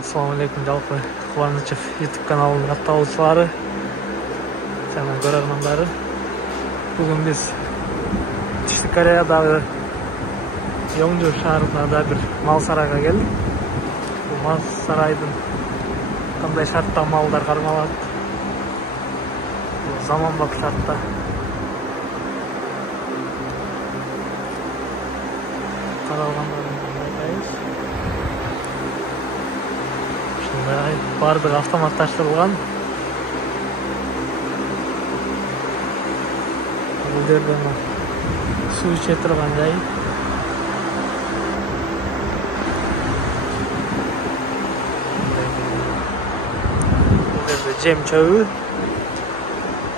Assalamualaikum жалпы Кубанычев YouTube каналының аттаушылары жана көрөрмандары. Бүгүн биз Түштүк Кореядагы Yongju шаарында бир мал сарайга келдик. Бул мал сарайдын кандай шартта малдар кармалат? Бул заманбап шартта. Каралгандарын айтайбыз. Бардыгы автоматташтырылган. Бул жерде суу иче турган жай. Бул жерде жем чөбү.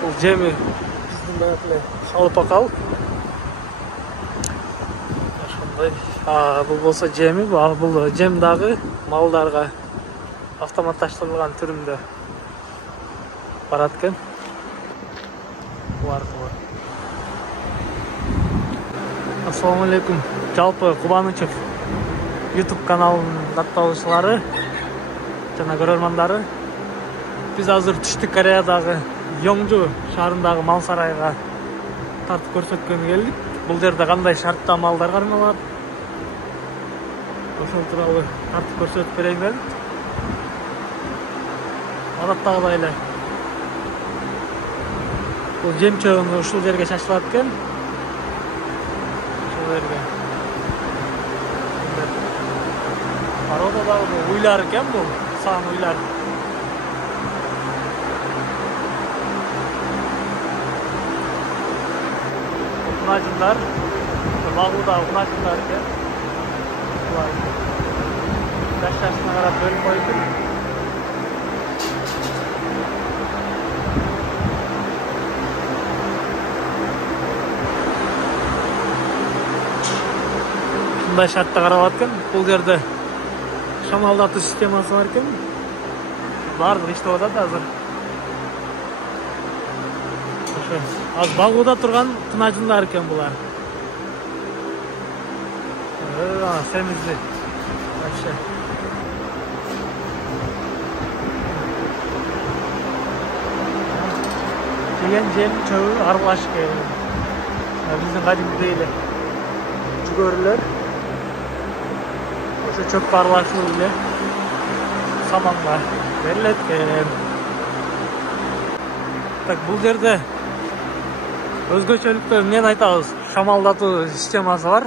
Бул жеми биздин эле шалпакал. Ошондой. Бул болсо жеми, бул жем дагы малдарга автоматташтырылган түрүндө барат экен. Бул аркылуу. Assalamualaikum жалпы Кубанычев YouTube каналынын аттаушылары жана көрөрмандары. Биз азыр Түштүк Кореядагы Yongju шаарындагы мал сарайга тартып көрсөткөнгө келдик. Бул жерде кандай шартта малдар кармалат? Ошол тууралуу тартып көрсөтүп берейин дедик. Адаттагыдай эле бул жем чөбү ушул жерге чачылат экен. Ушул жерге. Арада дагы бул уйлар экен, бул сан уйлар. Кунажындар, багуудагы кунажындар экен. Булар жаш-жашына карап бөлүп коюп. Мындай шартта каралат экен. Бул жерде шамалдатуу системасы бар экен. Баардыгы иштеп атат азыр. Ошо аз багууда турган кунажындар экен булар. Семизди. Вообще. Жем чөбү аралаш экен. Биздин кадимки эле жүгөрүлөр. Ошо чөпкө аралашуу эле саманга берилет экен. Так, бул жерде өзгөчөлүктөр эмнени айтабыз? Шамалдатуу системасы бар.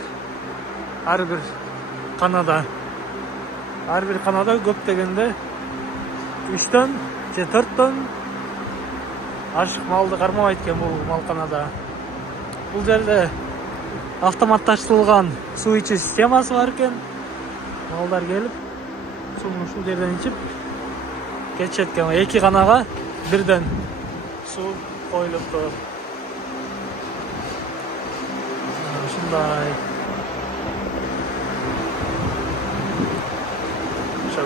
Ар бир канада көп дегенде 3төн же 4төн ашык малды кармабайт экен бул малканада. Бул жерде автоматташтырылган суу ичүү системасы бар экен. Малдар келип, сууну ушул жерден ичип кетишет экен. Эки канага бирден суу коюлуп турат. Ушундай.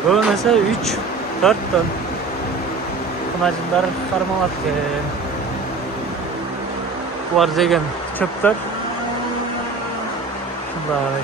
Көбүнесе 3-4төн кунажындар кармалат экен. Булар жеген чөптөр. Ушундай.